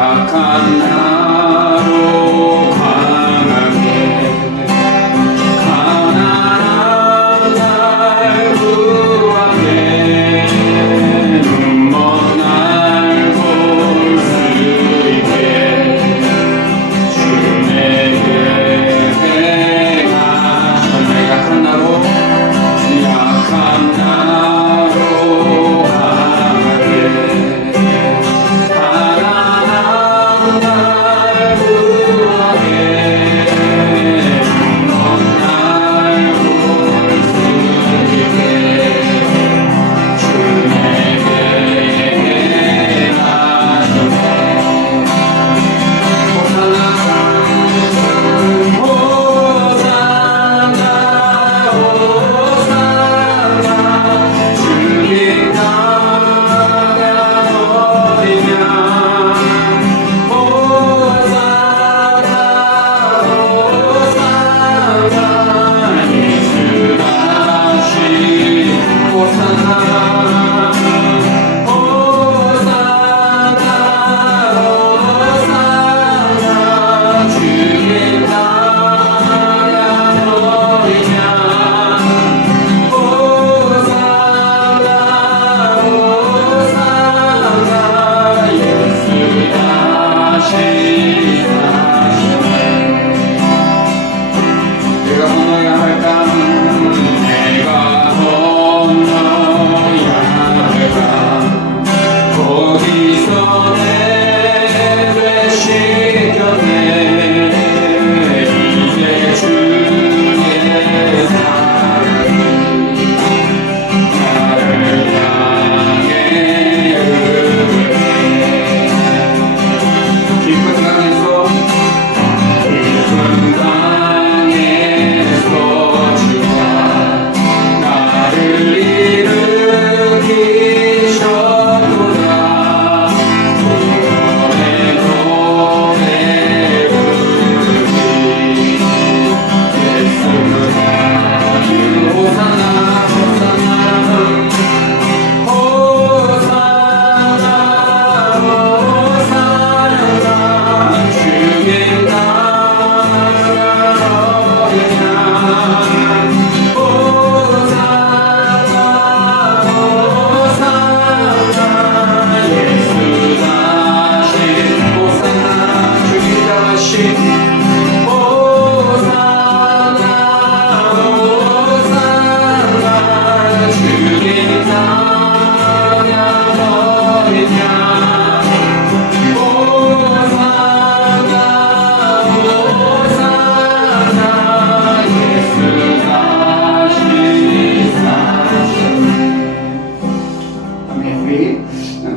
약한 나로 강하게 가난한 날 구하게 눈먼 날 볼 수 있게 주 내게 행하셔. 내 약한 나로 강하게 가난한 날 구하게 먼 날 볼 수 있게 주 내게 행하셨네.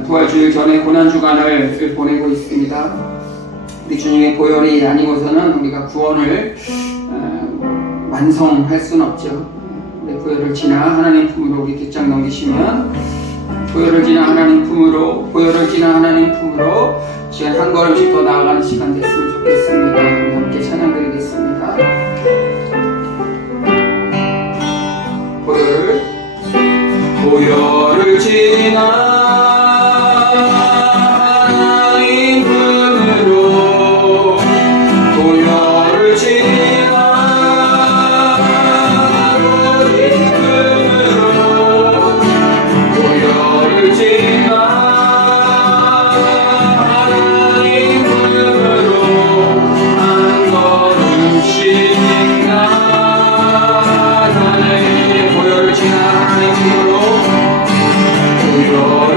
부활주일 전에 고난주간을 보내고 있습니다. 우리 주님의 보혈이 아니고서는 우리가 구원을 완성할 수는 없죠. 우리 보혈을 지나 하나님 품으로 우리 뒷장 넘기시면 보혈을 지나 하나님 품으로 시간 한 걸음씩 더 나아가는 시간 됐으면 좋겠습니다. 우리 함께 찬양 드리겠습니다. 보혈을 지나 보혈을 지나 하나님 품으로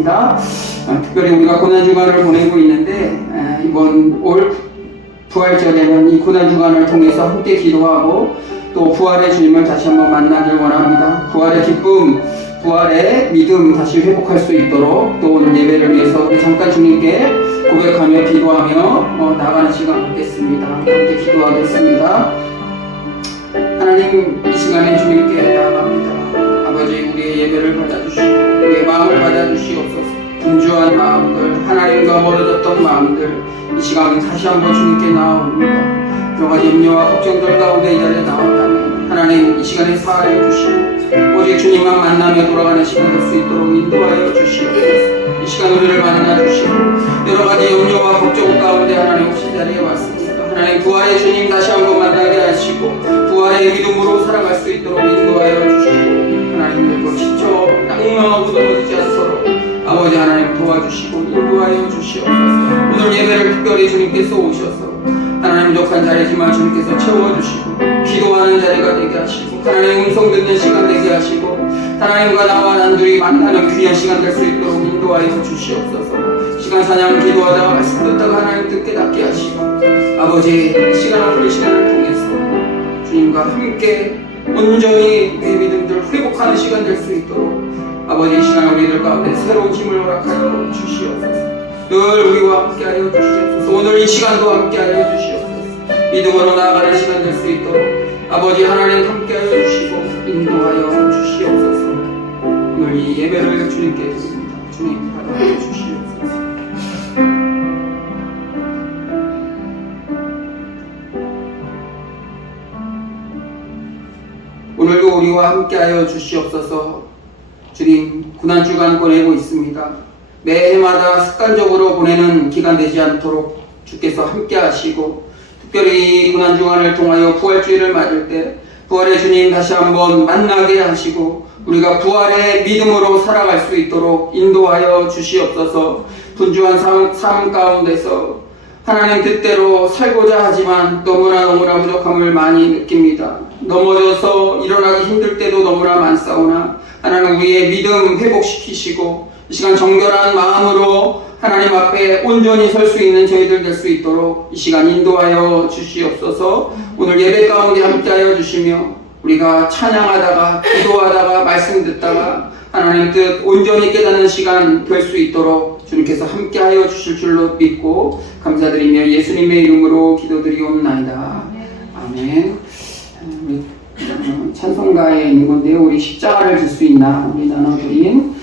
하겠습니다. 특별히 우리가 고난주간을 보내고 있는데 이번 올 부활절에는 이 고난주간을 통해서 함께 기도하고 또 부활의 주님을 다시 한번 만나길 원합니다. 부활의 기쁨, 부활의 믿음 다시 회복할 수 있도록 또 오늘 예배를 위해서 우리 잠깐 주님께 고백하며 기도하며 나가는 시간 갖겠습니다. 함께 기도하겠습니다. 하나님, 이 시간에 주님께 나아갑니다. 아버지, 우리의 예배를 받아주시고 우리의 마음을 받아주시옵소서. 분주한 마음들, 하나님과 멀어졌던 마음들, 이 시간에 다시 한번 주님께 나아옵니다. 여러 가지 염려와 걱정들 가운데 이 자리에 나왔다면 하나님, 이 시간에 사하여 주시고 오직 주님만 만나며 돌아가는 시간 될 수 있도록 인도하여 주시옵소서. 이 시간 우리를 만나 주시고 여러 가지 염려와 걱정 가운데 하나님 혹시 자리에 왔습니다. 하나님, 부활의 주님 다시 한번 만나게 하시고 부활의 믿음으로 살아갈 수 있도록 인도하여 주시고 하나님들과 지쳐 낭망하고 넘어지지 않도록 아버지 하나님 도와주시고 인도하여 주시옵소서. 오늘 예배를 특별히 주님께서 오셔서 하나님 부족한 자리지만 주님께서 채워주시고 기도하는 자리가 되게 하시고 하나님 음성 듣는 시간 되게 하시고 하나님과 나와 단둘이 만나는 귀한 시간 될 수 있도록 인도하여 주시옵소서. 시간 사냥 기도하다가 말씀 듣다가 하나님 듣게 닫게 하시고 아버지, 이 시간을 우리 시간을 통해서 주님과 함께 온전히 우리의 믿음들을 회복하는 시간 될 수 있도록 아버지, 이 시간 우리들 가운데 새로운 힘을 허락하여 주시옵소서. 늘 우리와 함께하여 주시옵소서. 오늘 이 시간도 함께하여 주시옵소서. 믿음으로 나아가는 시간 될 수 있도록 아버지 하나님 함께하여 주시고 인도하여 주시옵소서. 오늘 이 예배를 주님께 드립니다. 주님 받아주여 주시옵소서. 오늘도 우리와 함께하여 주시옵소서. 주님, 고난주간 보내고 있습니다. 매해마다 습관적으로 보내는 기간 되지 않도록 주께서 함께 하시고 특별히 고난주간을 통하여 부활주일을 맞을 때 부활의 주님 다시 한번 만나게 하시고 우리가 부활의 믿음으로 살아갈 수 있도록 인도하여 주시옵소서. 분주한 삶 가운데서 하나님 뜻대로 살고자 하지만 너무나 부족함을 많이 느낍니다. 넘어져서 일어나기 힘들 때도 너무나 많사오나 하나님 우리의 믿음 회복시키시고 이 시간 정결한 마음으로 하나님 앞에 온전히 설 수 있는 저희들 될 수 있도록 이 시간 인도하여 주시옵소서. 오늘 예배 가운데 함께하여 주시며 우리가 찬양하다가 기도하다가 말씀 듣다가 하나님 뜻 온전히 깨닫는 시간 될 수 있도록 주님께서 함께하여 주실 줄로 믿고 감사드리며 예수님의 이름으로 기도드리옵나이다. 아멘. 우리 찬송가에 있는 건데요. 우리 십자가를 질 수 있나 우리 나눠드린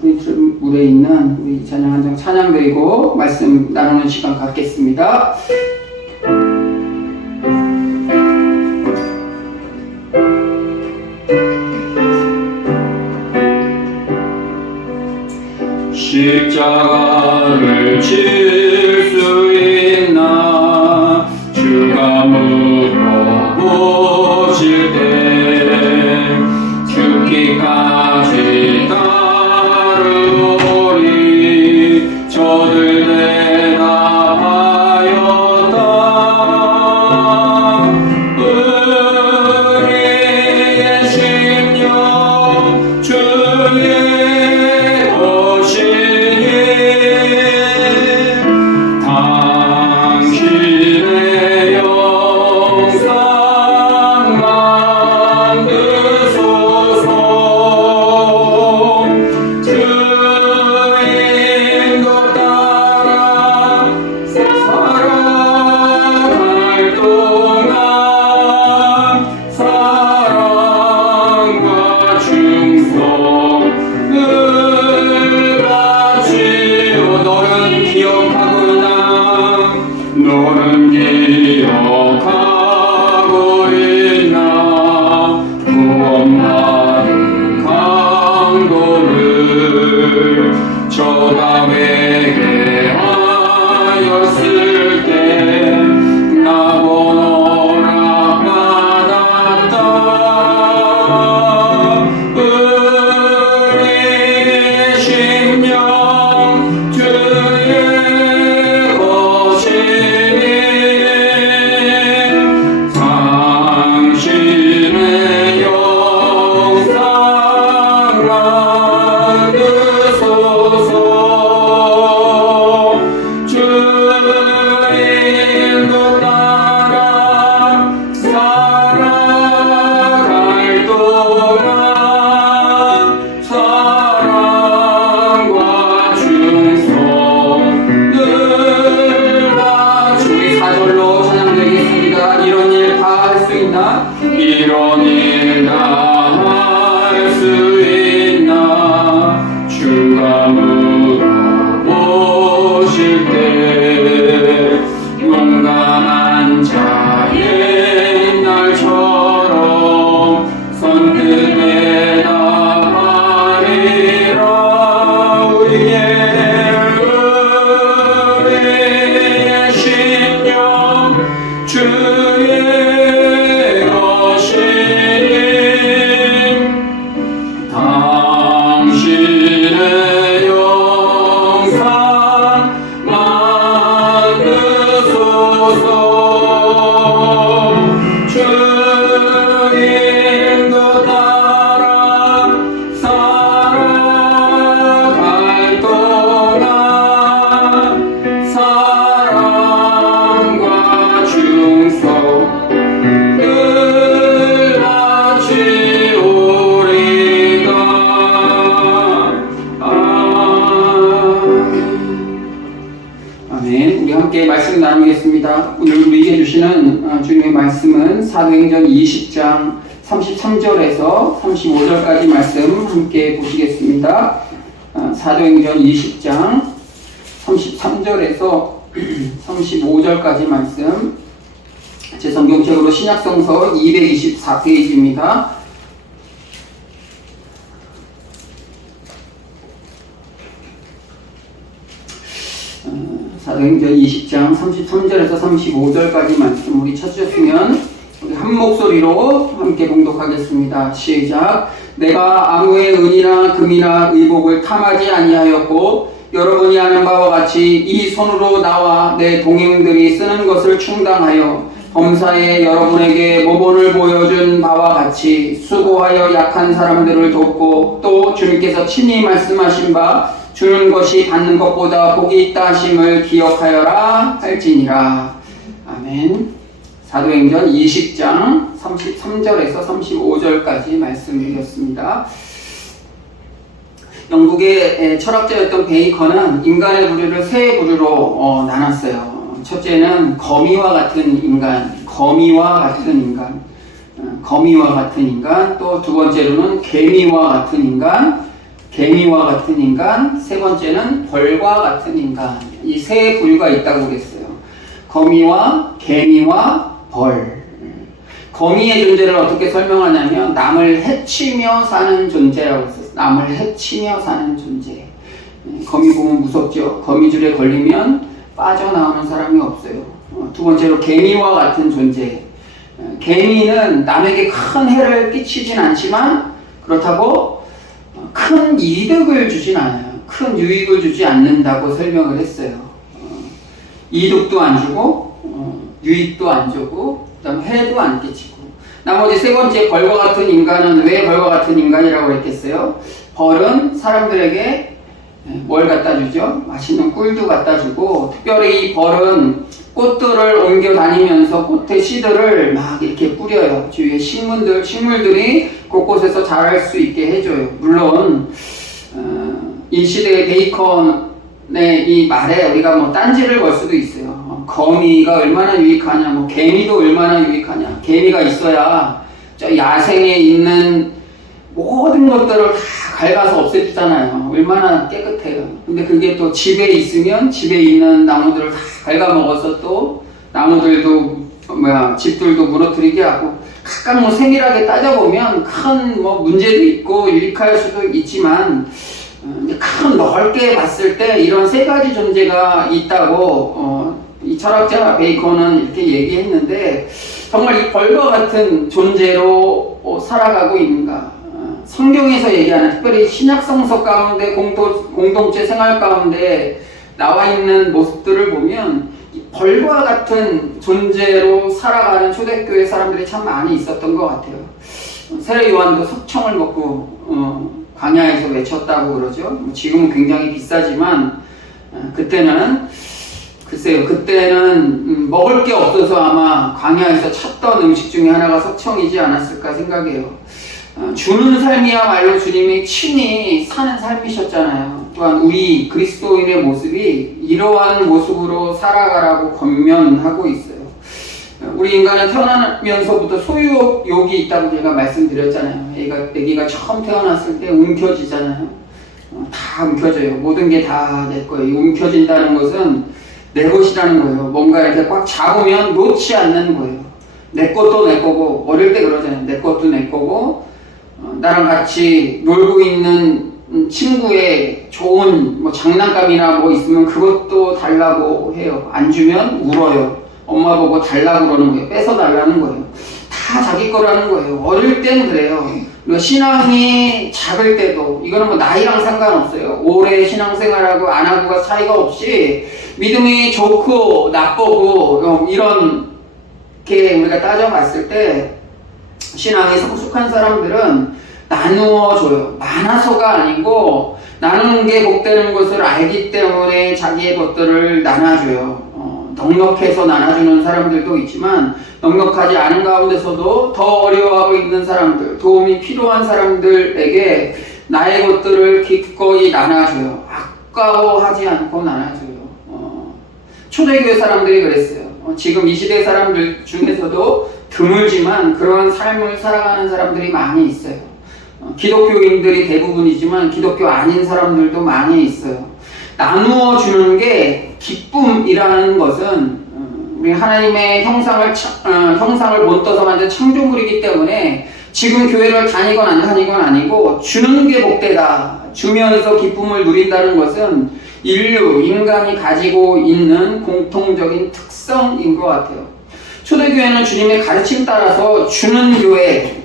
브리트물에 있는 우리 찬양 한 장 찬양드리고 말씀 나누는 시간 갖겠습니다. 십자가를 질 수 있나 주가 물어보실 때 죽기까지 따르리 저들 대답하였다. 우리의 심령 주의 당신의 영상 만드소서. 주인도 따라 살아갈 동안 사랑과 충성을 바치오. 너는 기억하고 있나? 너는 기억하고 있나? 구원받은 강도를 저 다윗에게 하였을 때 나보노라 받았다. 우리의 심령 주의 것이니 당신의 영상 만드소서. 함께 말씀 나누겠습니다. 오늘 우리에게 주시는 주님의 말씀은 사도행전 20장 33절에서 35절까지 말씀 함께 보시겠습니다. 사도행전 20장 33절에서 35절까지 말씀, 제 성경책으로 신약성서 224페이지입니다. 사도행전 20장 33절에서 35절까지 말씀 우리 찾으셨으면 우리 한 목소리로 함께 봉독하겠습니다. 시작. 내가 아무의 은이나 금이나 의복을 탐하지 아니하였고 여러분이 아는 바와 같이 이 손으로 나와 내 동행들이 쓰는 것을 충당하여 범사에 여러분에게 모본을 보여준 바와 같이 수고하여 약한 사람들을 돕고 또 주님께서 친히 말씀하신 바 주는 것이 받는 것보다 복이 있다 하심을 기억하여라 할지니라. 아멘. 사도행전 20장 33절에서 35절까지 말씀드렸습니다. 영국의 철학자였던 베이컨은 인간의 부류를 세 부류로 나눴어요. 첫째는 거미와 같은 인간, 또 두 번째로는 개미와 같은 인간, 세 번째는 벌과 같은 인간. 이 세 부류가 있다고 그랬어요. 거미와 개미와 벌. 거미의 존재를 어떻게 설명하냐면 남을 해치며 사는 존재라고 했어요. 남을 해치며 사는 존재. 거미 보면 무섭죠. 거미줄에 걸리면 빠져나오는 사람이 없어요. 두 번째로 개미와 같은 존재. 개미는 남에게 큰 해를 끼치진 않지만 그렇다고 큰 이득을 주진 않아요. 큰 유익을 주지 않는다고 설명을 했어요. 이득도 안 주고 유익도 안 주고 그다음 해도 안 끼치고. 나머지 세 번째 벌과 같은 인간은 왜 벌과 같은 인간이라고 했겠어요? 벌은 사람들에게 뭘 갖다 주죠? 맛있는 꿀도 갖다 주고, 특별히 이 벌은 꽃들을 옮겨 다니면서 꽃의 씨들을 막 이렇게 뿌려요. 주위에 식물들이 곳곳에서 자랄 수 있게 해줘요. 물론 이 시대의 베이컨의 이 말에 우리가 뭐 딴지를 걸 수도 있어요. 거미가 얼마나 유익하냐, 개미도 얼마나 유익하냐. 개미가 있어야 저 야생에 있는 모든 것들을 다 갉아서 없애주잖아요. 얼마나 깨끗해요. 근데 그게 또 집에 있으면 집에 있는 나무들을 다 갉아먹어서 또 나무들도 집들도 무너뜨리게 하고, 각각 세밀하게 따져보면 큰 문제도 있고 유익할 수도 있지만 큰 넓게 봤을 때 이런 세 가지 존재가 있다고 이 철학자 베이컨은 이렇게 얘기했는데, 정말 이 벌과 같은 존재로 살아가고 있는가? 성경에서 얘기하는, 특별히 신약성서 가운데 공동체 생활 가운데 나와 있는 모습들을 보면 이 벌과 같은 존재로 살아가는 초대교회 사람들이 참 많이 있었던 것 같아요. 세례 요한도 석청을 먹고 광야에서 외쳤다고 그러죠. 지금은 굉장히 비싸지만 그때는 먹을 게 없어서 아마 광야에서 찾던 음식 중에 하나가 석청이지 않았을까 생각해요. 주는 삶이야말로 주님이 친히 사는 삶이셨잖아요. 또한 우리 그리스도인의 모습이 이러한 모습으로 살아가라고 권면하고 있어요. 우리 인간은 태어나면서부터 소유욕이 있다고 제가 말씀드렸잖아요. 애기가 처음 태어났을 때 움켜쥐잖아요. 다 움켜져요. 모든 게 다 내 거예요. 움켜진다는 것은 내 것이라는 거예요. 뭔가 이렇게 꽉 잡으면 놓지 않는 거예요. 내 것도 내 거고, 어릴 때 그러잖아요. 내 것도 내 거고, 나랑 같이 놀고 있는 친구의 좋은 장난감이나 있으면 그것도 달라고 해요. 안 주면 울어요. 엄마 보고 달라고 그러는 거예요. 뺏어 달라는 거예요. 다 자기 거라는 거예요. 어릴 땐 그래요. 신앙이 작을 때도, 이거는 나이랑 상관없어요. 오래 신앙생활하고 안 하고가 차이가 없이 믿음이 좋고 나쁘고 이렇게 우리가 따져봤을 때 신앙이 성숙한 사람들은 나누어줘요. 많아서가 아니고 나누는 게 복되는 것을 알기 때문에 자기의 것들을 나눠줘요. 넉넉해서 나눠주는 사람들도 있지만 넉넉하지 않은 가운데서도 더 어려워하고 있는 사람들, 도움이 필요한 사람들에게 나의 것들을 기꺼이 나눠줘요. 아까워하지 않고 나눠줘요. 초대교회 사람들이 그랬어요. 지금 이 시대 사람들 중에서도 드물지만 그러한 삶을 살아가는 사람들이 많이 있어요. 기독교인들이 대부분이지만 기독교 아닌 사람들도 많이 있어요. 나누어 주는 게 기쁨이라는 것은 우리 하나님의 형상을 본떠서 만든 창조물이기 때문에 지금 교회를 다니건 안 다니건 아니고 주는 게 복되다. 주면서 기쁨을 누린다는 것은 인간이 가지고 있는 공통적인 특성인 것 같아요. 초대교회는 주님의 가르침 따라서 주는 교회.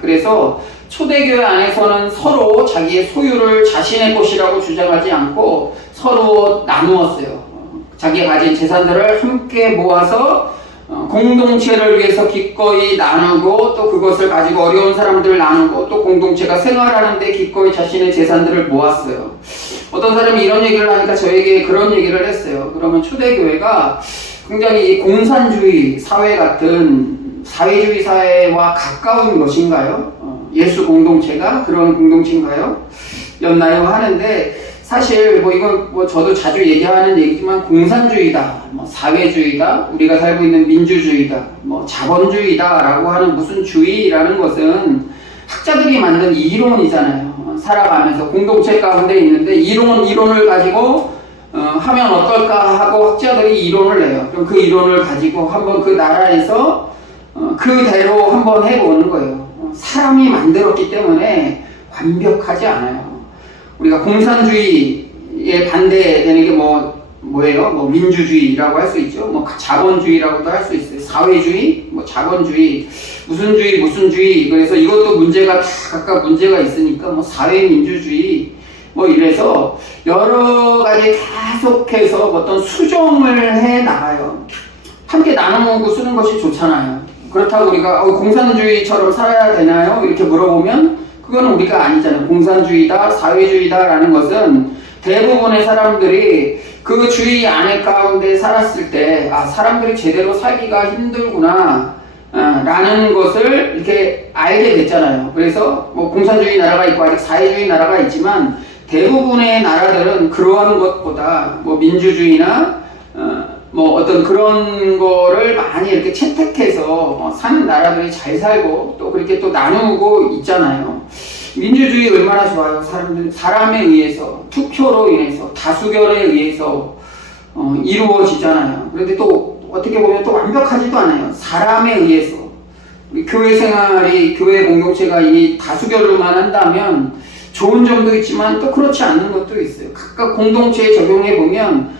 그래서 초대교회 안에서는 서로 자기의 소유를 자신의 것이라고 주장하지 않고 서로 나누었어요. 자기가 가진 재산들을 함께 모아서 공동체를 위해서 기꺼이 나누고 또 그것을 가지고 어려운 사람들을 나누고 또 공동체가 생활하는데 기꺼이 자신의 재산들을 모았어요. 어떤 사람이 이런 얘기를 하니까 저에게 그런 얘기를 했어요. 그러면 초대교회가 굉장히 공산주의 사회 같은 사회주의 사회와 가까운 것인가요? 예수 공동체가 그런 공동체인가요? 였나요? 하는데 사실 이건 저도 자주 얘기하는 얘기지만 공산주의다, 사회주의다, 우리가 살고 있는 민주주의다, 자본주의다라고 하는 무슨 주의라는 것은 학자들이 만든 이론이잖아요. 살아가면서 공동체 가운데 있는데 이론을 가지고 하면 어떨까 하고 학자들이 이론을 내요. 그럼 그 이론을 가지고 한번 그 나라에서 그대로 한번 해보는 거예요. 사람이 만들었기 때문에 완벽하지 않아요. 우리가 공산주의에 반대되는 게 뭐예요? 민주주의라고 할 수 있죠. 자본주의라고도 할 수 있어요. 사회주의, 자본주의, 무슨 주의. 그래서 이것도 문제가 다 각각 문제가 있으니까 사회민주주의 이래서 여러 가지 계속해서 어떤 수정을 해 나가요. 함께 나누고 쓰는 것이 좋잖아요. 그렇다고 우리가 공산주의처럼 살아야 되나요? 이렇게 물어보면 그건 우리가 아니잖아요. 공산주의다, 사회주의다라는 것은 대부분의 사람들이 그 주의 안에 가운데 살았을 때 사람들이 제대로 살기가 힘들구나 라는 것을 이렇게 알게 됐잖아요. 그래서 공산주의 나라가 있고 아직 사회주의 나라가 있지만 대부분의 나라들은 그러한 것보다 민주주의나 어떤 그런 거를 많이 이렇게 채택해서 사는 나라들이 잘 살고 또 그렇게 또 나누고 있잖아요. 민주주의 얼마나 좋아요. 사람에 의해서, 투표로 인해서, 다수결에 의해서 이루어지잖아요. 그런데 또 어떻게 보면 또 완벽하지도 않아요. 사람에 의해서. 우리 교회 생활이, 교회 공동체가 이 다수결로만 한다면 좋은 점도 있지만 또 그렇지 않는 것도 있어요. 각각 공동체에 적용해 보면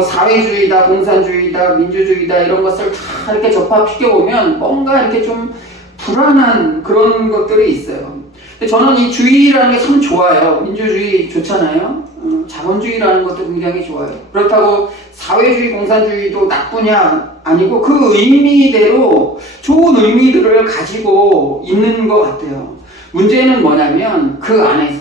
사회주의다, 공산주의다, 민주주의다 이런 것을 다 이렇게 접합시켜보면 뭔가 이렇게 좀 불안한 그런 것들이 있어요. 근데 저는 이 주의라는 게 참 좋아요. 민주주의 좋잖아요. 자본주의라는 것도 굉장히 좋아요. 그렇다고 사회주의, 공산주의도 나쁘냐? 아니고 그 의미대로 좋은 의미들을 가지고 있는 것 같아요. 문제는 뭐냐면 그 안에서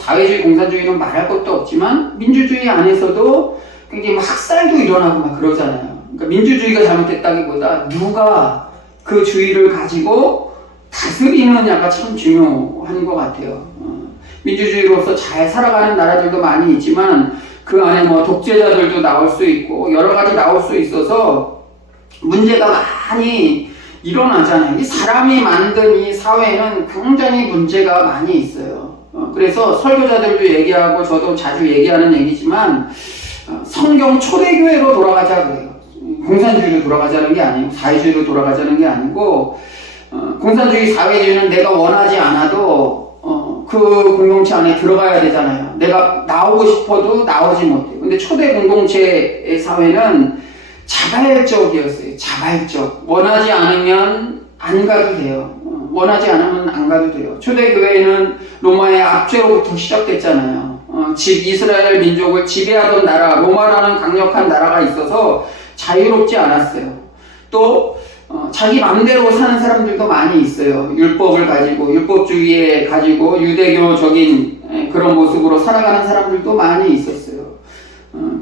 사회주의, 공산주의는 말할 것도 없지만 민주주의 안에서도 굉장히 학살도 일어나고 그러잖아요. 그러니까 민주주의가 잘못됐다기보다 누가 그 주의를 가지고 다스리느냐가 참 중요한 것 같아요. 민주주의로서 잘 살아가는 나라들도 많이 있지만 그 안에 독재자들도 나올 수 있고 여러 가지 나올 수 있어서 문제가 많이 일어나잖아요. 이 사람이 만든 이 사회는 굉장히 문제가 많이 있어요. 그래서 설교자들도 얘기하고 저도 자주 얘기하는 얘기지만 성경 초대교회로 돌아가자 그래요. 공산주의로 돌아가자는 게 아니고 사회주의로 돌아가자는 게 아니고 공산주의, 사회주의는 내가 원하지 않아도 그 공동체 안에 들어가야 되잖아요. 내가 나오고 싶어도 나오지 못해. 근데 초대 공동체의 사회는 자발적이었어요. 자발적. 원하지 않으면 안 가도 돼요. 원하지 않으면 안 가도 돼요. 초대교회는 로마의 압제로부터 시작됐잖아요. 이스라엘 민족을 지배하던 나라, 로마라는 강력한 나라가 있어서 자유롭지 않았어요. 또 자기 맘대로 사는 사람들도 많이 있어요. 율법을 가지고, 율법주의에 가지고 유대교적인 그런 모습으로 살아가는 사람들도 많이 있었어요.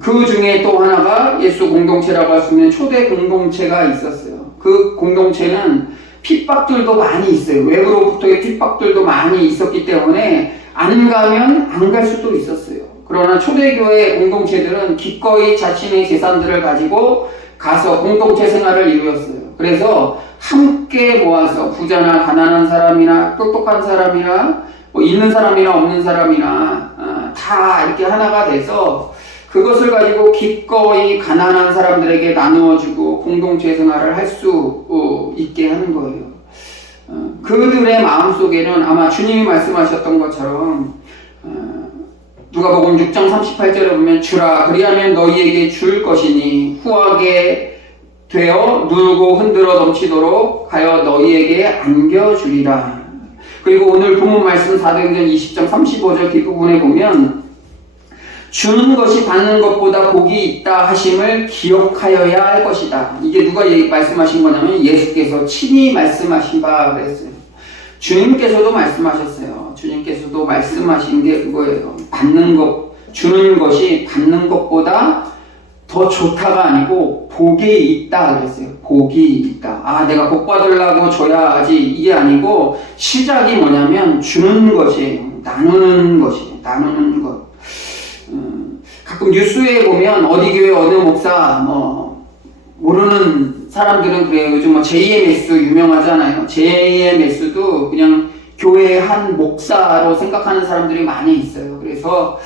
그 중에 또 하나가 예수 공동체라고 할 수 있는 초대 공동체가 있었어요. 그 공동체는 핍박들도 많이 있어요. 외부로부터의 핍박들도 많이 있었기 때문에 안 가면 안 갈 수도 있었어요. 그러나 초대교회 공동체들은 기꺼이 자신의 재산들을 가지고 가서 공동체 생활을 이루었어요. 그래서 함께 모아서 부자나 가난한 사람이나 똑똑한 사람이나 뭐 있는 사람이나 없는 사람이나 다 이렇게 하나가 돼서 그것을 가지고 기꺼이 가난한 사람들에게 나누어주고 공동체 생활을 할 수 있게 하는 거예요. 그들의 마음속에는 아마 주님이 말씀하셨던 것처럼 누가복음 6장 38절에 보면 주라 그리하면 너희에게 줄 것이니 후하게 되어 누르고 흔들어 넘치도록 하여 너희에게 안겨주리라. 그리고 오늘 본문 말씀 사도행전 20장 35절 뒷부분에 보면 주는 것이 받는 것보다 복이 있다 하심을 기억하여야 할 것이다. 이게 누가 말씀하신 거냐면 예수께서 친히 말씀하신 바 그랬어요. 주님께서도 말씀하셨어요. 주님께서도 말씀하신 게 그거예요. 받는 것, 주는 것이 받는 것보다 더 좋다가 아니고 복이 있다 그랬어요. 복이 있다. 내가 복 받으려고 줘야지 이게 아니고 시작이 뭐냐면 주는 것이에요. 나누는 것이에요. 나누는 것. 가끔 뉴스에 보면 어디 교회 어느 목사 모르는 사람들은 그래요. 요즘 JMS 유명하잖아요. JMS도 그냥 교회의 한 목사로 생각하는 사람들이 많이 있어요. 그래서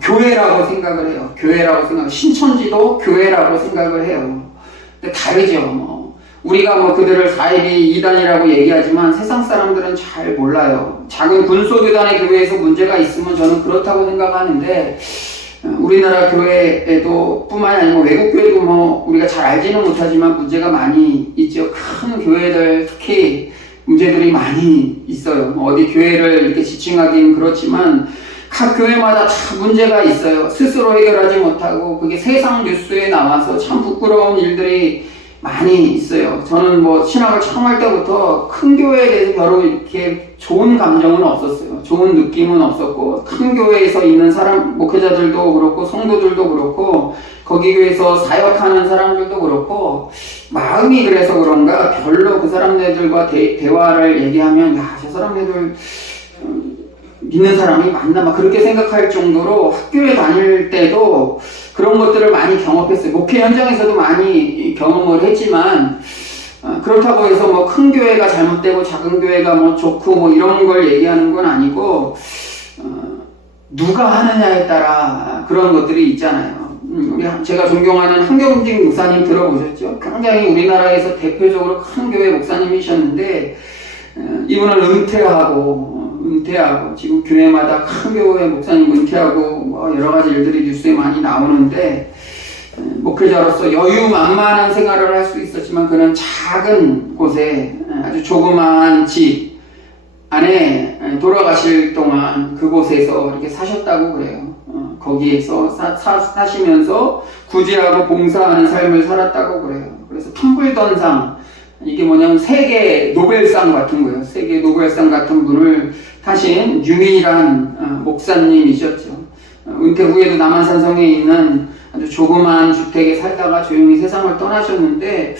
교회라고 생각을 해요. 교회라고 생각. 신천지도 교회라고 생각을 해요. 근데 다르죠. 우리가 그들을 사이비 이단이라고 얘기하지만 세상 사람들은 잘 몰라요. 작은 군소교단의 교회에서 문제가 있으면 저는 그렇다고 생각하는데 우리나라 교회에도 뿐만이 아니고 외국 교회도 우리가 잘 알지는 못하지만 문제가 많이 있죠. 큰 교회들 특히 문제들이 많이 있어요. 어디 교회를 이렇게 지칭하기는 그렇지만 각 교회마다 다 문제가 있어요. 스스로 해결하지 못하고 그게 세상 뉴스에 나와서 참 부끄러운 일들이 많이 있어요. 저는 신학을 처음 할 때부터 큰 교회에 대해서 별로 이렇게 좋은 감정은 없었어요. 좋은 느낌은 없었고, 큰 교회에서 있는 사람, 목회자들도 그렇고, 성도들도 그렇고, 거기 교회에서 사역하는 사람들도 그렇고, 마음이 그래서 그런가 별로 그 사람들과 대화를 얘기하면, 저 사람들 믿는 사람이 맞나? 막 그렇게 생각할 정도로 학교에 다닐 때도 그런 것들을 많이 경험했어요. 목회 현장에서도 많이 경험을 했지만, 그렇다고 해서 큰 교회가 잘못되고 작은 교회가 좋고 이런 걸 얘기하는 건 아니고, 누가 하느냐에 따라 그런 것들이 있잖아요. 제가 존경하는 한경직 목사님 들어보셨죠? 굉장히 우리나라에서 대표적으로 큰 교회 목사님이셨는데, 이분은 은퇴하고 지금 교회마다 큰 교회 목사님 은퇴하고 여러 가지 일들이 뉴스에 많이 나오는데, 목회자로서 여유만만한 생활을 할 수 있었지만 그는 작은 곳에 아주 조그마한 집 안에 돌아가실 동안 그곳에서 이렇게 사셨다고 그래요. 거기에서 사시면서 구제하고 봉사하는 삶을 살았다고 그래요. 그래서 텀블던상, 이게 뭐냐면 세계 노벨상 같은 거예요. 세계 노벨상 같은 분을 타신 유일한 목사님이셨죠. 은퇴 후에도 남한산성에 있는 아주 조그마한 주택에 살다가 조용히 세상을 떠나셨는데,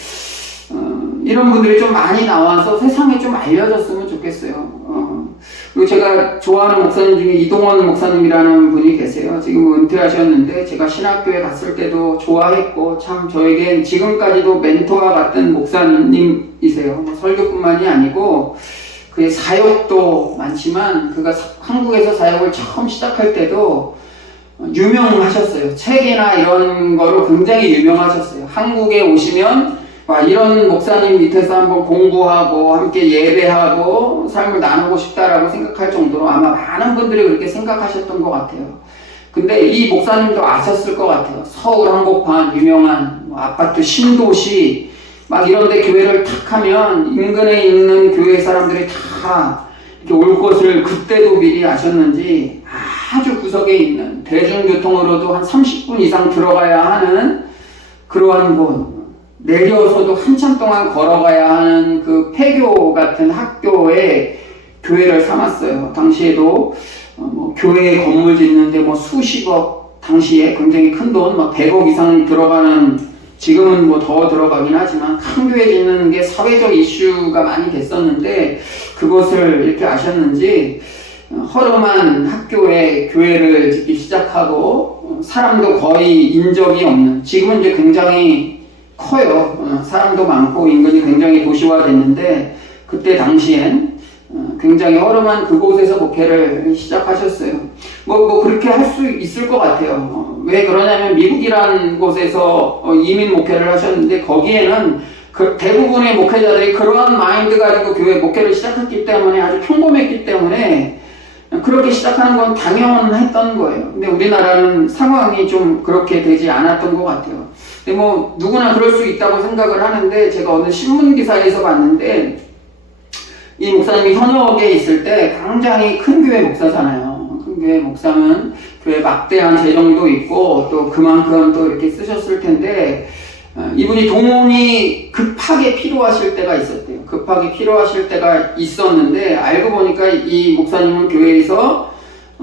이런 분들이 좀 많이 나와서 세상에 좀 알려졌으면 좋겠어요. 그리고 제가 좋아하는 목사님 중에 이동원 목사님이라는 분이 계세요. 지금 은퇴하셨는데 제가 신학교에 갔을 때도 좋아했고 참 저에겐 지금까지도 멘토와 같은 목사님이세요. 설교뿐만이 아니고 그의 사역도 많지만 그가 한국에서 사역을 처음 시작할 때도 유명하셨어요. 책이나 이런 거로 굉장히 유명하셨어요. 한국에 오시면 이런 목사님 밑에서 한번 공부하고 함께 예배하고 삶을 나누고 싶다라고 생각할 정도로 아마 많은 분들이 그렇게 생각하셨던 것 같아요. 근데 이 목사님도 아셨을 것 같아요. 서울 한복판 유명한 아파트 신도시 이런 데 교회를 탁 하면 인근에 있는 교회 사람들이 다 이렇게 올 것을 그때도 미리 아셨는지 아주 구석에 있는 대중교통으로도 한 30분 이상 들어가야 하는 그러한 곳, 내려서도 한참 동안 걸어가야 하는 그 폐교 같은 학교에 교회를 삼았어요. 당시에도 교회 건물 짓는데 수십억, 당시에 굉장히 큰 돈, 100억 이상 들어가는, 지금은 더 들어가긴 하지만 큰 교회 짓는 게 사회적 이슈가 많이 됐었는데 그것을 이렇게 아셨는지 허름한 학교에 교회를 짓기 시작하고 사람도 거의 인적이 없는, 지금은 이제 굉장히 커요. 사람도 많고 인근이 굉장히 도시화됐는데 그때 당시엔 굉장히 허름한 그곳에서 목회를 시작하셨어요. 뭐 그렇게 할 수 있을 것 같아요. 왜 그러냐면 미국이라는 곳에서 이민 목회를 하셨는데 거기에는 대부분의 목회자들이 그러한 마인드 가지고 교회 목회를 시작했기 때문에 아주 평범했기 때문에 그렇게 시작하는 건 당연했던 거예요. 근데 우리나라는 상황이 좀 그렇게 되지 않았던 것 같아요. 근데 뭐 누구나 그럴 수 있다고 생각을 하는데 제가 어느 신문 기사에서 봤는데 이 목사님이 현역에 있을 때 굉장히 큰 교회 목사잖아요. 큰 교회 목사면 교회 막대한 재정도 있고 또 그만큼 또 이렇게 쓰셨을 텐데 이분이 돈이 급하게 필요하실 때가 있었대요. 급하게 필요하실 때가 있었는데 알고 보니까 이 목사님은 교회에서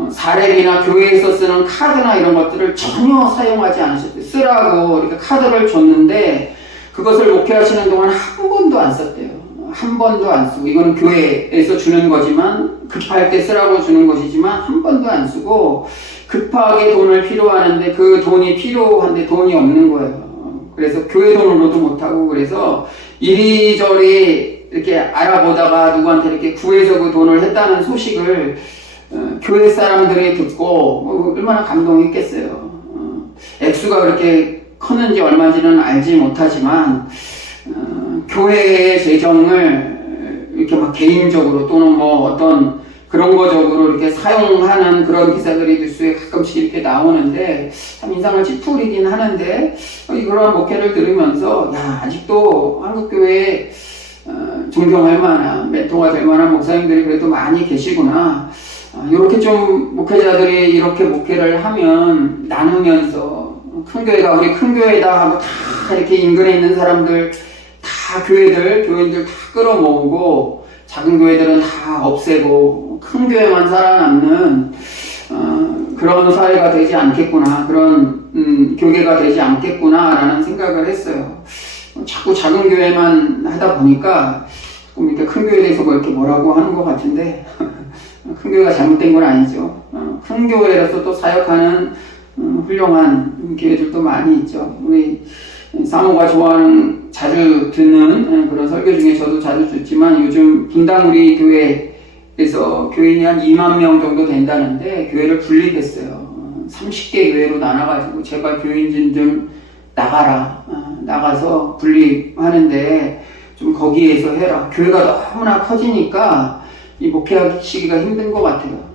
사례비나 교회에서 쓰는 카드나 이런 것들을 전혀 사용하지 않으셨대요. 쓰라고 이렇게 카드를 줬는데 그것을 목회하시는 동안 한 번도 안 썼대요. 한 번도 안 쓰고, 이거는 교회에서 주는 거지만 급할 때 쓰라고 주는 것이지만 한 번도 안 쓰고 급하게 돈을 필요하는데 그 돈이 필요한데 돈이 없는 거예요. 그래서 교회 돈으로도 못하고 그래서 이리저리 이렇게 알아보다가 누구한테 이렇게 구해서 그 돈을 했다는 소식을 교회 사람들이 듣고 얼마나 감동했겠어요. 액수가 그렇게 컸는지 얼마인지는 알지 못하지만 교회의 재정을 이렇게 막 개인적으로 또는 뭐 어떤 그런 거적으로 이렇게 사용하는 그런 기사들이 뉴스에 가끔씩 이렇게 나오는데 참 인상을 찌푸리긴 하는데 그런 목회를 들으면서 야, 아직도 한국교회에 존경할 만한 멘토가 될 만한 목사님들이 그래도 많이 계시구나. 이렇게 좀 목회자들이 이렇게 목회를 하면 나누면서 큰 교회가 우리 큰 교회다 하고 다 이렇게 인근에 있는 사람들 다 교인들 다 끌어모으고 작은 교회들은 다 없애고 큰 교회만 살아남는 그런 사회가 되지 않겠구나, 그런 교계가 되지 않겠구나 라는 생각을 했어요. 자꾸 작은 교회만 하다 보니까 조금 이렇게 큰 교회에 대해서 뭐 이렇게 뭐라고 하는 것 같은데 큰 교회가 잘못된 건 아니죠. 큰 교회라서 또 사역하는 훌륭한 교회들도 많이 있죠. 우리 사모가 좋아하는, 자주 듣는 그런 설교 중에 저도 자주 듣지만 요즘 분당 우리 교회에서 교인이 한 2만 명 정도 된다는데 교회를 분리했어요. 30개 교회로 나눠가지고 제발 교인진 좀 나가라. 나가서 분리하는데 좀 거기에서 해라. 교회가 너무나 커지니까 이 목회하시기가 힘든 것 같아요.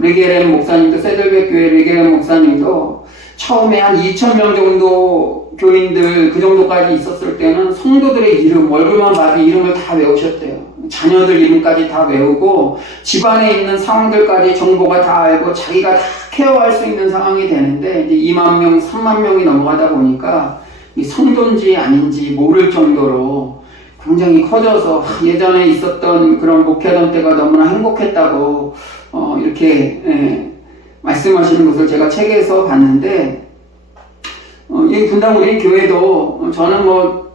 레게렘 목사님도, 세들백 교회 레게렘 목사님도 처음에 한 2,000명 정도 교인들 그 정도까지 있었을 때는 성도들의 이름, 얼굴만 봐도 이름을 다 외우셨대요. 자녀들 이름까지 다 외우고 집안에 있는 상황들까지 정보가 다 알고 자기가 다 케어할 수 있는 상황이 되는데 이제 2만 명, 3만 명이 넘어가다 보니까 이 성도인지 아닌지 모를 정도로 굉장히 커져서 예전에 있었던 그런 목회하던 때가 너무나 행복했다고 이렇게 말씀하시는 것을 제가 책에서 봤는데 이 분당 우리 교회도 저는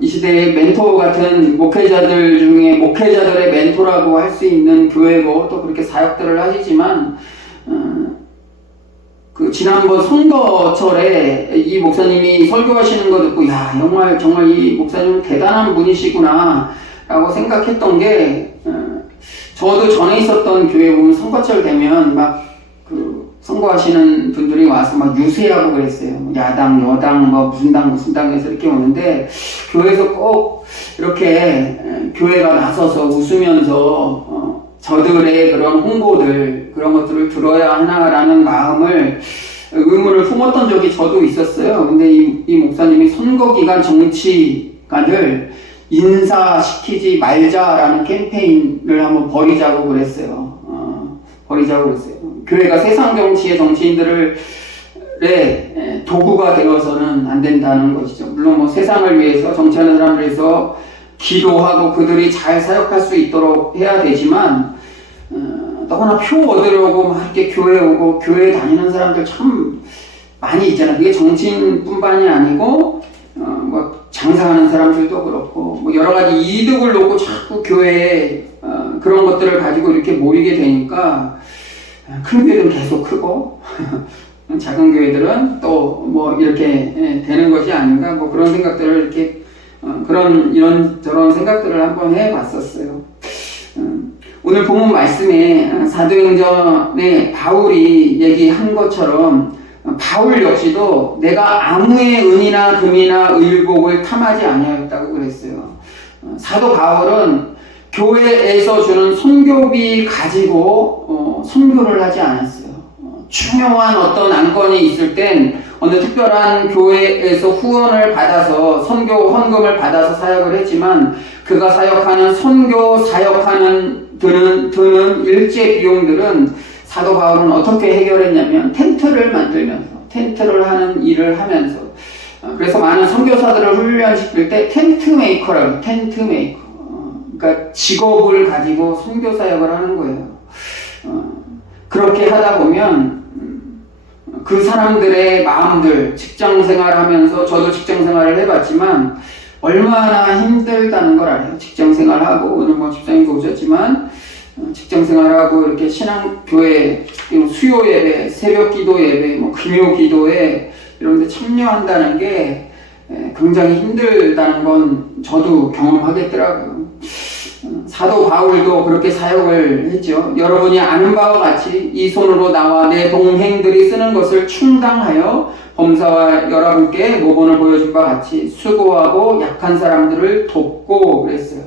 이 시대의 멘토 같은 목회자들 중에 목회자들의 멘토라고 할 수 있는 교회고 또 그렇게 사역들을 하시지만 그 지난번 선거철에 이 목사님이 설교하시는 거 듣고 야, 정말 이 목사님은 대단한 분이시구나 라고 생각했던 게 저도 전에 있었던 교회 보면 선거철 되면 그 선거하시는 분들이 와서 막 유세하고 그랬어요. 야당, 여당, 무슨 당에서 이렇게 오는데 교회에서 꼭 이렇게 교회가 나서서 웃으면서 저들의 그런 홍보들, 그런 것들을 들어야 하나라는 마음을, 의문을 품었던 적이 저도 있었어요. 근데 이 목사님이 선거기간 정치가들 인사시키지 말자라는 캠페인을 한번 벌이자고 그랬어요. 교회가 세상 정치의 정치인들의 도구가 되어서는 안 된다는 것이죠. 물론 세상을 위해서, 정치하는 사람을 위해서 기도하고 그들이 잘 사역할 수 있도록 해야 되지만 너무나 표 얻으려고 막 이렇게 교회 오고 교회 다니는 사람들 참 많이 있잖아요. 그게 정치인뿐만이 아니고 뭐 장사하는 사람들도 그렇고 뭐 여러 가지 이득을 놓고 자꾸 교회에 그런 것들을 가지고 이렇게 모이게 되니까 큰 교회는 계속 크고 작은 교회들은 또 뭐 이렇게 되는 것이 아닌가 뭐 그런 생각들을 이렇게 그런 이런저런 생각들을 한번 해봤었어요. 오늘 본문 말씀에 사도행전에 바울이 얘기한 것처럼 바울 역시도 내가 아무의 은이나 금이나 의복을 탐하지 아니하였다고 그랬어요. 사도 바울은 교회에서 주는 선교비 가지고 선교를 하지 않았어요. 중요한 어떤 안건이 있을 땐 어느 특별한 교회에서 후원을 받아서 선교 헌금을 받아서 사역을 했지만 그가 사역하는 선교 사역하는 드는 일제 비용들은 사도 바울은 어떻게 해결했냐면 텐트를 만들면서 텐트를 하는 일을 하면서 그래서 많은 선교사들을 훈련시킬 때 텐트 메이커라고 텐트 메이커 그러니까 직업을 가지고 선교 사역을 하는 거예요. 그렇게 하다 보면 그 사람들의 마음들 직장 생활하면서 저도 직장 생활을 해봤지만 얼마나 힘들다는 걸 알아요. 직장 생활하고 오늘 뭐 집사님도 오셨지만 직장 생활하고 이렇게 신앙교회 수요 예배, 새벽 기도 예배, 뭐 금요 기도에 이런 데 참여한다는 게 굉장히 힘들다는 건 저도 경험하겠더라고요. 사도 바울도 그렇게 사역을 했죠. 여러분이 아는 바와 같이 이 손으로 나와 내 동행들이 쓰는 것을 충당하여 범사와 여러분께 모본을 보여준 바와 같이 수고하고 약한 사람들을 돕고 그랬어요.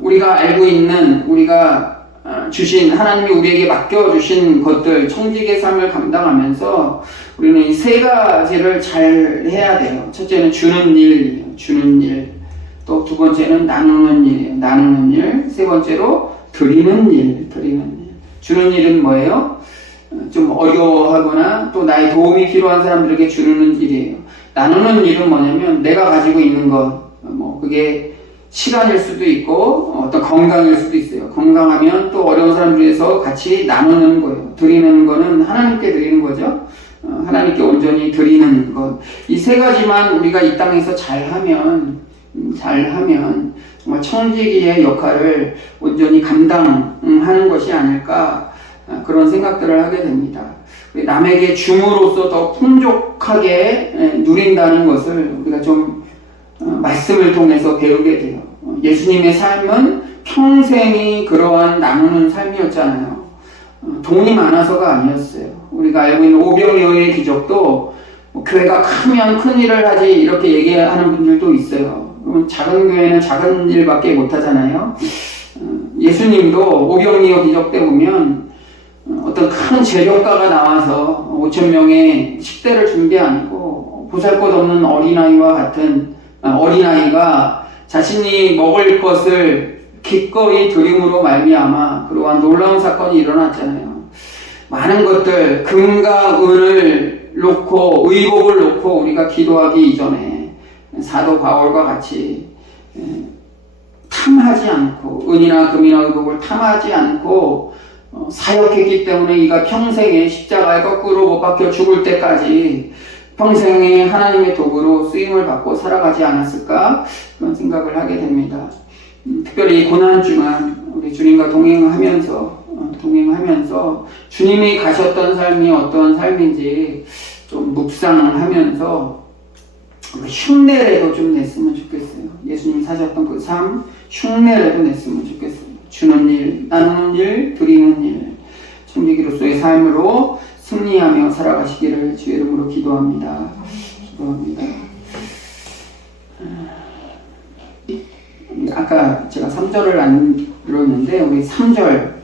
우리가 알고 있는 우리가 주신 하나님이 우리에게 맡겨주신 것들 청직의 삶을 감당하면서 우리는 이 세 가지를 잘 해야 돼요. 첫째는 주는 일이에요. 주는 일. 또 두 번째는 나누는 일이에요. 나누는 일. 세 번째로 드리는 일. 드리는 일. 주는 일은 뭐예요? 좀 어려워하거나 또 나의 도움이 필요한 사람들에게 주는 일이에요. 나누는 일은 뭐냐면 내가 가지고 있는 것, 뭐 그게 시간일 수도 있고 어떤 건강일 수도 있어요. 건강하면 또 어려운 사람들 위해서 같이 나누는 거예요. 드리는 거는 하나님께 드리는 거죠. 하나님께 온전히 드리는 것. 이 세 가지만 우리가 이 땅에서 잘하면 정말 청지기의 역할을 온전히 감당하는 것이 아닐까 그런 생각들을 하게 됩니다. 남에게 줌으로써 더 풍족하게 누린다는 것을 우리가 좀 말씀을 통해서 배우게 돼요. 예수님의 삶은 평생이 그러한 나누는 삶이었잖아요. 돈이 많아서가 아니었어요. 우리가 알고 있는 오병이어의 기적도 교회가 크면 큰 일을 하지 이렇게 얘기하는 분들도 있어요. 작은 교회는 작은 일밖에 못하잖아요. 예수님도 오병이어 기적 때 보면 어떤 큰 재료가가 나와서 5,000명의 식대를 준 게 아니고 보잘것없는 어린아이와 같은 어린아이가 자신이 먹을 것을 기꺼이 드림으로 말미암아 그러한 놀라운 사건이 일어났잖아요. 많은 것들 금과 은을 놓고 의복을 놓고 우리가 기도하기 이전에 사도 바울과 같이 탐하지 않고 은이나 금이나 의복을 탐하지 않고 사역했기 때문에 이가 평생에 십자가에 거꾸로 못 박혀 죽을 때까지 평생에 하나님의 도구로 쓰임을 받고 살아가지 않았을까 그런 생각을 하게 됩니다. 특별히 고난중간 우리 주님과 동행하면서 주님이 가셨던 삶이 어떤 삶인지 좀 묵상하면서 흉내라도 좀 냈으면 좋겠어요. 예수님이 사셨던 그 삶 흉내라도 냈으면 좋겠어요. 주는 일, 나누는 일, 드리는 일, 청지기로서의 삶으로 승리하며 살아가시기를 주의 이름으로 기도합니다. 기도합니다. 아까 제가 3절을 안 들었는데 우리 3절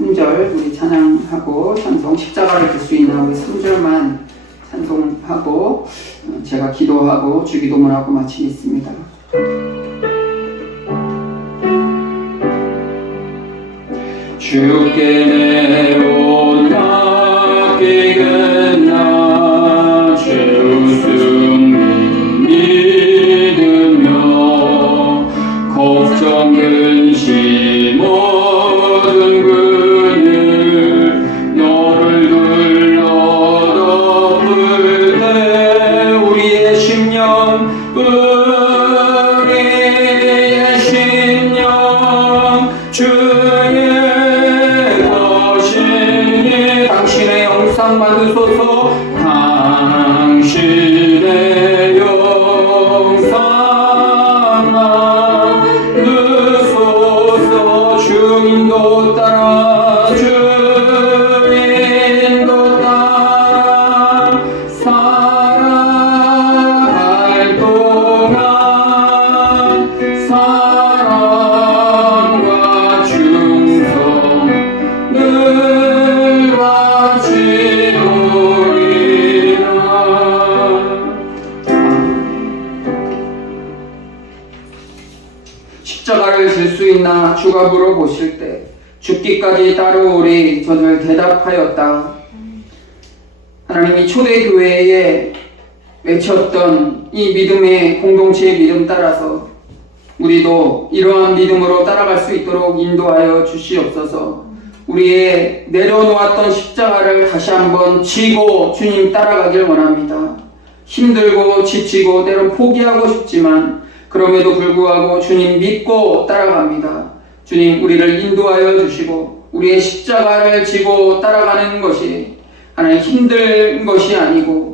우리 찬양하고 찬송 십자가를 들 수 있는 우리 3절만 찬송하고 제가 기도하고 주기도문하고 마치겠습니다. 주께 내온 맡기겠나 주 승리 믿으며 걱정 근심 모든 그늘 너를 둘러 덮을 때 우리의 심령 묵상 받으소서. 당신의 영상아 느소서. 주인도 따라 주인도 따라 살아갈 동안 사랑과 충성 늘 바치오리라. 십자가를 질 수 있나 주가 물어보실 때 죽기까지 따르오리 저들 대답하였다. 하나님이 초대교회에 외쳤던 이 믿음의 공동체의 믿음 따라서 우리도 이러한 믿음으로 따라갈 수 있도록 인도하여 주시옵소서. 우리의 내려놓았던 십자가를 다시 한번 지고 주님 따라가길 원합니다. 힘들고 지치고 때론 포기하고 싶지만 그럼에도 불구하고 주님 믿고 따라갑니다. 주님 우리를 인도하여 주시고 우리의 십자가를 지고 따라가는 것이 하나님 힘든 것이 아니고